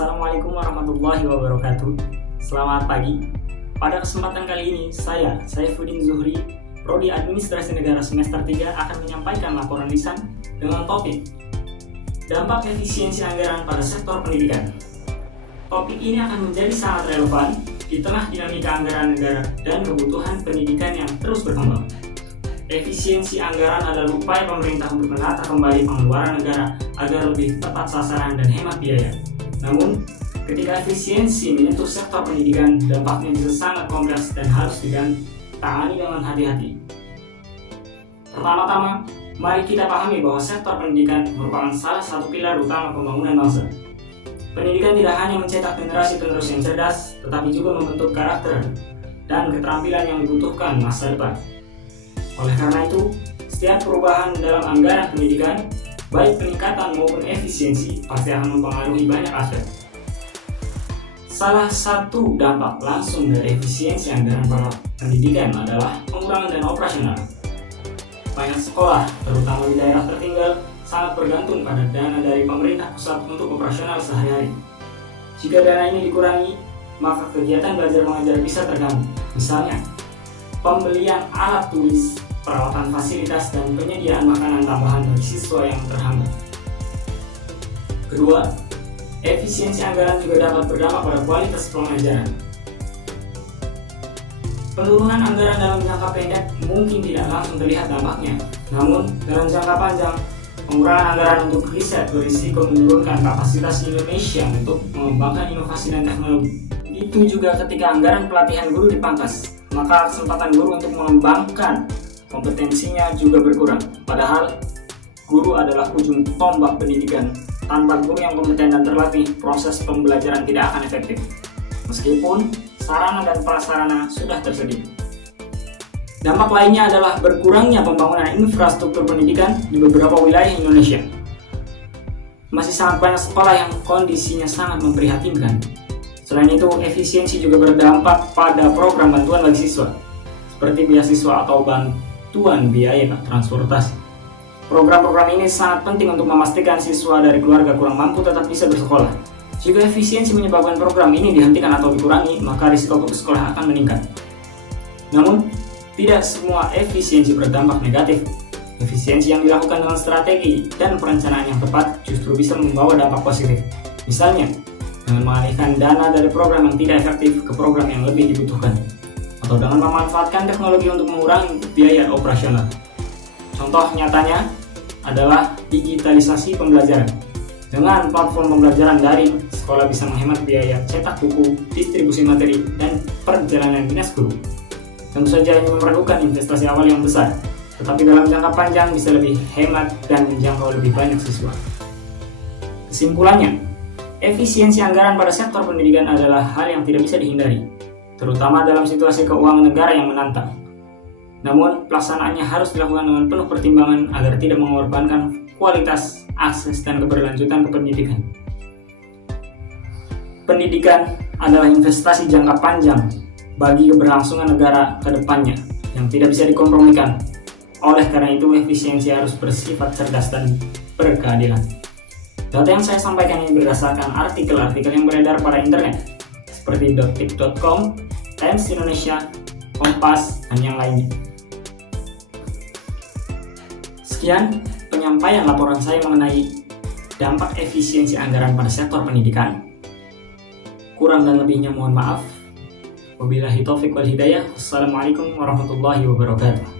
Assalamualaikum warahmatullahi wabarakatuh. Selamat pagi. Pada kesempatan kali ini, saya Saifuddin Zuhri, Prodi Administrasi Negara semester 3 akan menyampaikan laporan lisan dengan topik dampak efisiensi anggaran pada sektor pendidikan. Topik ini akan menjadi sangat relevan di tengah dinamika anggaran negara dan kebutuhan pendidikan yang terus berkembang. Efisiensi anggaran adalah upaya pemerintah untuk menata kembali pengeluaran negara agar lebih tepat sasaran dan hemat biaya. Namun, ketika efisiensi menyentuh sektor pendidikan, dampaknya bisa sangat kompleks dan harus ditangani dengan hati-hati. Pertama-tama, mari kita pahami bahwa sektor pendidikan merupakan salah satu pilar utama pembangunan bangsa. Pendidikan tidak hanya mencetak generasi penerus yang cerdas, tetapi juga membentuk karakter dan keterampilan yang dibutuhkan masa depan. Oleh karena itu, setiap perubahan dalam anggaran pendidikan, baik peningkatan maupun efisiensi, pasti akan mempengaruhi banyak aspek. Salah satu dampak langsung dari efisiensi anggaran pada pendidikan adalah pengurangan dana operasional. Banyak sekolah, terutama di daerah tertinggal, sangat bergantung pada dana dari pemerintah pusat untuk operasional sehari-hari. Jika dana ini dikurangi, maka kegiatan belajar mengajar bisa terganggu. Misalnya, pembelian alat tulis, perawatan fasilitas, dan penyediaan makanan tambahan bagi siswa yang terhambat. Kedua, efisiensi anggaran juga dapat berdampak pada kualitas pengajaran. Penurunan anggaran dalam jangka pendek mungkin tidak langsung terlihat dampaknya, namun dalam jangka panjang, pengurangan anggaran untuk riset berisiko menurunkan kapasitas Indonesia untuk mengembangkan inovasi dan teknologi. Itu juga ketika anggaran pelatihan guru dipangkas, maka kesempatan guru untuk mengembangkan kompetensinya juga berkurang. Padahal guru adalah ujung tombak pendidikan. Tanpa guru yang kompeten dan terlatih, proses pembelajaran tidak akan efektif, meskipun sarana dan prasarana sudah tersedia. Dampak lainnya adalah berkurangnya pembangunan infrastruktur pendidikan di beberapa wilayah Indonesia. Masih sangat banyak sekolah yang kondisinya sangat memprihatinkan. Selain itu, efisiensi juga berdampak pada program bantuan bagi siswa, seperti beasiswa atau bantuan biaya transportasi. Program-program ini sangat penting untuk memastikan siswa dari keluarga kurang mampu tetap bisa bersekolah. Jika efisiensi menyebabkan program ini dihentikan atau dikurangi, maka risiko putus sekolah akan meningkat. Namun, tidak semua efisiensi berdampak negatif. Efisiensi yang dilakukan dengan strategi dan perencanaan yang tepat justru bisa membawa dampak positif. Misalnya, dengan mengalihkan dana dari program yang tidak efektif ke program yang lebih dibutuhkan, atau dengan memanfaatkan teknologi untuk mengurangi biaya operasional. Contoh nyatanya adalah digitalisasi pembelajaran. Dengan platform pembelajaran daring, sekolah bisa menghemat biaya cetak buku, distribusi materi, dan perjalanan dinas guru. Tentu saja ini memerlukan investasi awal yang besar, tetapi dalam jangka panjang bisa lebih hemat dan menjangkau lebih banyak siswa. Kesimpulannya, efisiensi anggaran pada sektor pendidikan adalah hal yang tidak bisa dihindari, terutama dalam situasi keuangan negara yang menantang. Namun, pelaksanaannya harus dilakukan dengan penuh pertimbangan agar tidak mengorbankan kualitas, akses, dan keberlanjutan ke pendidikan. Pendidikan adalah investasi jangka panjang bagi keberlangsungan negara ke depannya yang tidak bisa dikompromikan. Oleh karena itu, efisiensi harus bersifat cerdas dan berkeadilan. Data yang saya sampaikan ini berdasarkan artikel-artikel yang beredar pada internet, seperti detik.com, Times Indonesia, Kompas, dan yang lainnya. Sekian penyampaian laporan saya mengenai dampak efisiensi anggaran pada sektor pendidikan. Kurang dan lebihnya mohon maaf. Wabillahi taufiq wal hidayah. Wassalamualaikum warahmatullahi wabarakatuh.